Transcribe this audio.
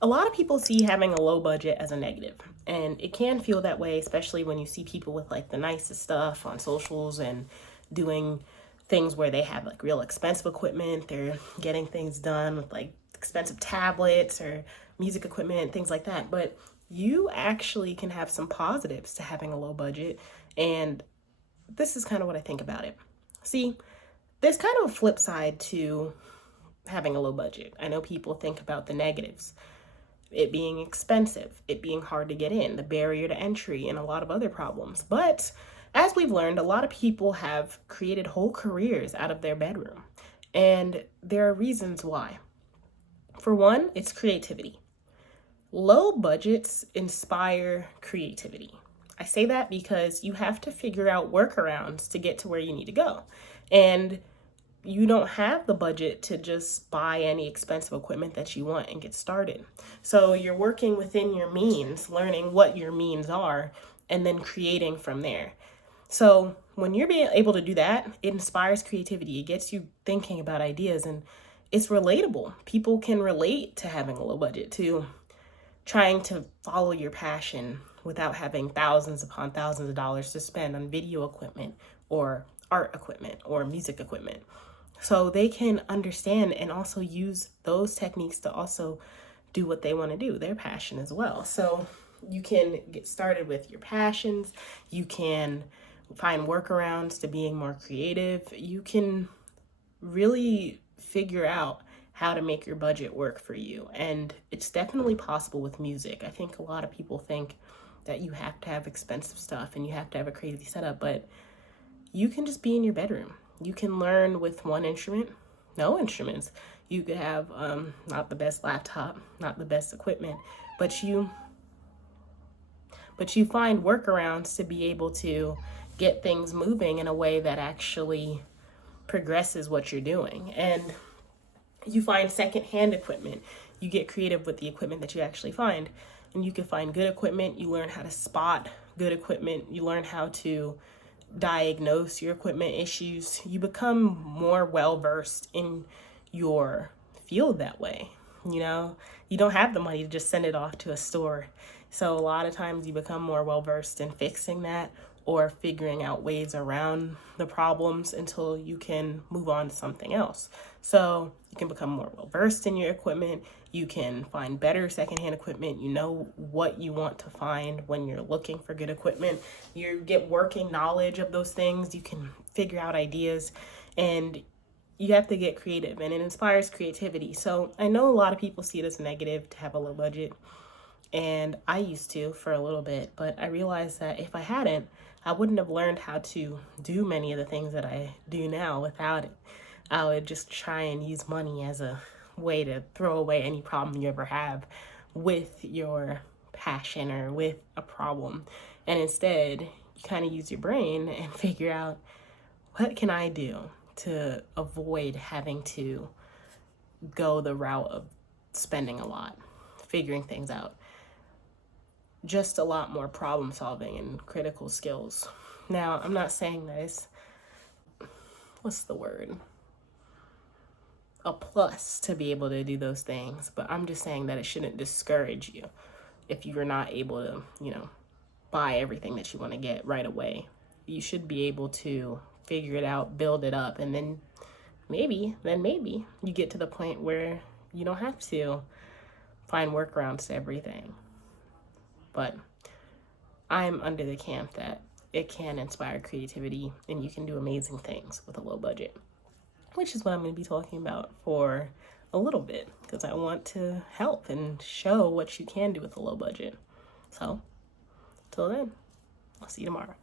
A lot of people see having a low budget as a negative, and it can feel that way, especially when you see people with like the nicest stuff on socials and doing things where they have like real expensive equipment. They're getting things done with like expensive tablets or music equipment, things like that. But you actually can have some positives to having a low budget, and this is kind of what I think about it. See, there's kind of a flip side to having a low budget. I know people think about the negatives, it being expensive, it being hard to get in, the barrier to entry, and a lot of other problems. But as we've learned, a lot of people have created whole careers out of their bedroom. And there are reasons why. For one, it's creativity. Low budgets inspire creativity. I say that because you have to figure out workarounds to get to where you need to go. And you don't have the budget to just buy any expensive equipment that you want and get started. So you're working within your means, learning what your means are, and then creating from there. So when you're being able to do that, it inspires creativity. It gets you thinking about ideas, and it's relatable. People can relate to having a low budget, to trying to follow your passion without having thousands upon thousands of dollars to spend on video equipment or art equipment or music equipment. So they can understand and also use those techniques to also do what they want to do, their passion as well. So you can get started with your passions. You can find workarounds to being more creative. You can really figure out how to make your budget work for you. And it's definitely possible with music. I think a lot of people think that you have to have expensive stuff and you have to have a crazy setup, but you can just be in your bedroom. You can learn with one instrument, no instruments. You could have not the best laptop, not the best equipment, but you find workarounds to be able to get things moving in a way that actually progresses what you're doing. And you find secondhand equipment. You get creative with the equipment that you actually find. And you can find good equipment. You learn how to spot good equipment. You learn how to diagnose your equipment issues. You become more well versed in your field that way. You know, you don't have the money to just send it off to a store. So a lot of times you become more well versed in fixing that or figuring out ways around the problems until you can move on to something else. So you can become more well versed in your equipment. You can find better secondhand equipment. You know what you want to find when you're looking for good equipment. You get working knowledge of those things. You can figure out ideas, and you have to get creative, and it inspires creativity. So I know a lot of people see it as negative to have a low budget, and I used to for a little bit, but I realized that if I hadn't, I wouldn't have learned how to do many of the things that I do now without it. I would just try and use money as a way to throw away any problem you ever have with your passion or with a problem. And instead, you kind of use your brain and figure out, what can I do to avoid having to go the route of spending a lot, figuring things out. Just a lot more problem solving and critical skills. Now, I'm not saying that it's, what's the word? A plus to be able to do those things, but I'm just saying that it shouldn't discourage you if you're not able to, buy everything that you want to get right away. You should be able to figure it out, build it up, and then maybe you get to the point where you don't have to find workarounds to everything. But I'm under the camp that it can inspire creativity and you can do amazing things with a low budget, which is what I'm going to be talking about for a little bit, because I want to help and show what you can do with a low budget. So, till then, I'll see you tomorrow.